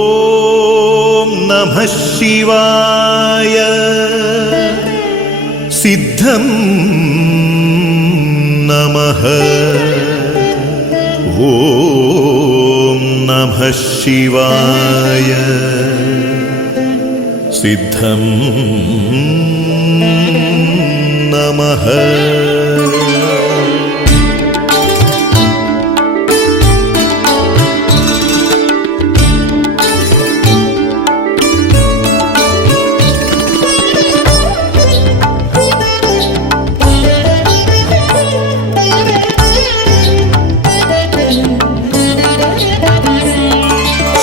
ఓం నమః శివాయ. సిద్ధం నమః. ఓం నమః శివాయ. సిద్ధం నమః.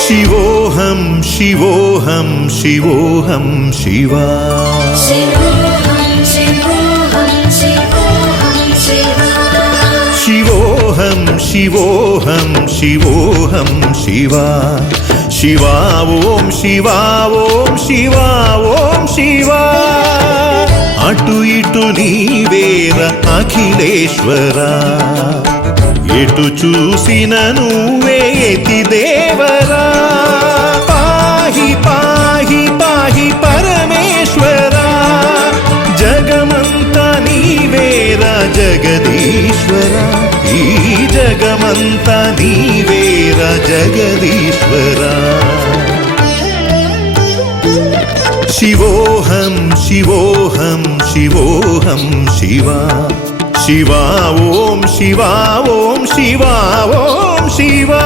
శివోహం శివోహం శివోహం శివా. శివోహం శివోహం శివోహం శివా. శివా ఓం శివా ఓం శివా ఓం శివా. అటు ఇటు నీవేర అఖిలేశ్వరా, ఎటు చూసిన నువ్వే యతి దేవరా. పాహి పాహి పాహి పరమేశ్వరా, జగమంతా నీవేరా జగదీశ్వరా. ఈ జగమంతా నీవేరా జగదీశ్వరా. శివోహం శివోహం శివోహం శివా. శివా ఓం శివా ఓం శివా ఓం శివా.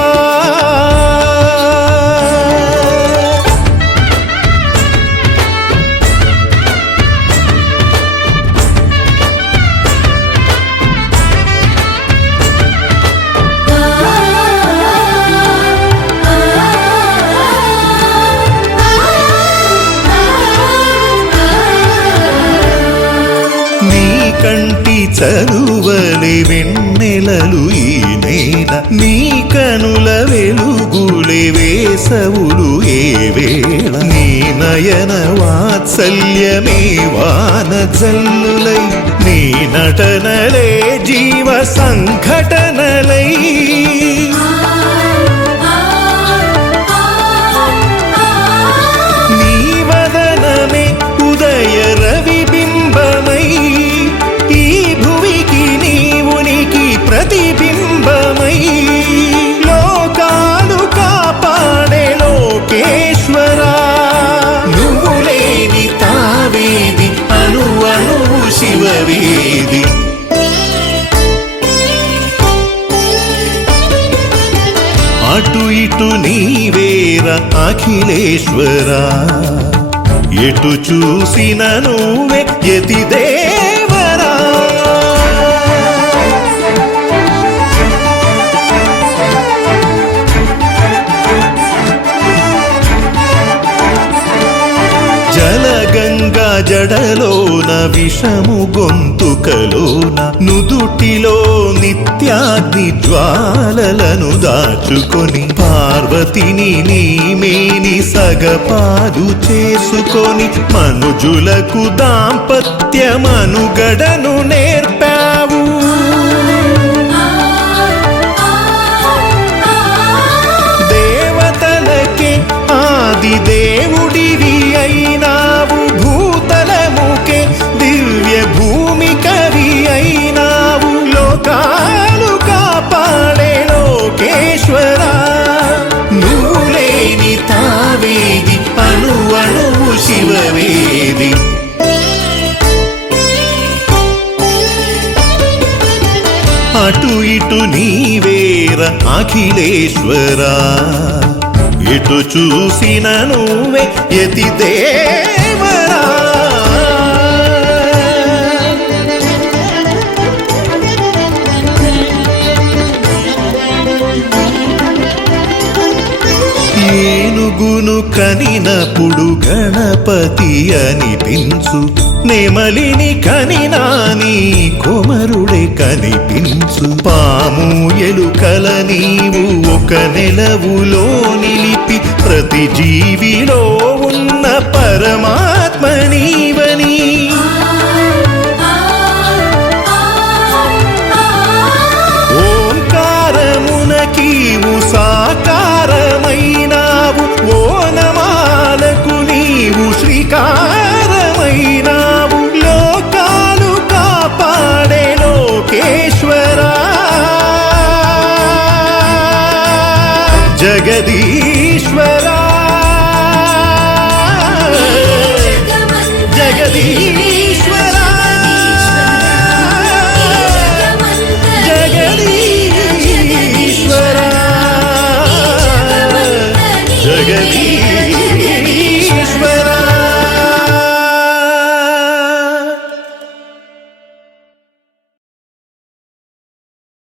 కంటి చలువలే వెన్నెలలు ఈ నేల, నీ కనుల వెలుగులే వేసవులు ఏ వేళ. నీ నయన వాత్సల్యమే వాన జల్లులై, నీ నటనలే జీవ సంఘటనలై. నీ వదనమే ఉదయ రవి బింబమై, ప్రతిబింబమై. లోకాలు కాపాడే లోకేశ్వరా, నువ్వు లేని తావేది అణు అణువు శివవేది. అటు ఇటు నీవేర అఖిలేశ్వరా, ఎటు చూసిన నువ్వే యతి దేవరా. జలగంగా జడలోన విషము గొంతుకలోన, నుదుటిలో నిత్యాగ్ని జ్వాలలను దాచుకొని, పార్వతిని నీమేని సగపాలు చేసుకొని, మనుజులకు దాంపత్యమనుగడను నేర్పావు. దేవతలకే ఆది దేవుడివి అయినావు, భూతలముకే దివ్య భూమి కవి అయినావు. లోకాలు కాపాడే లోకేశ్వరా, నువ్వు లేని తావేది అణు అణువు శివవేది. అటు ఇటు నీవేర అఖిలేశ్వరా, ఎటు చూసిన నువ్వే యతి దేవరా. ఏనుగును కనినప్పుడు గణపతి అనిపించు, నెమలిని కనినా నీ కుమరుడే కనిపించు. పాము ఎలుకల నీవు ఒక నెలవులో నిలిపి, ప్రతి జీవిలో ఉన్న పరమాత్మ నీవని. ఓంకారమునకీవు సాకార జగదీశ్వరా జగదీశ్వరా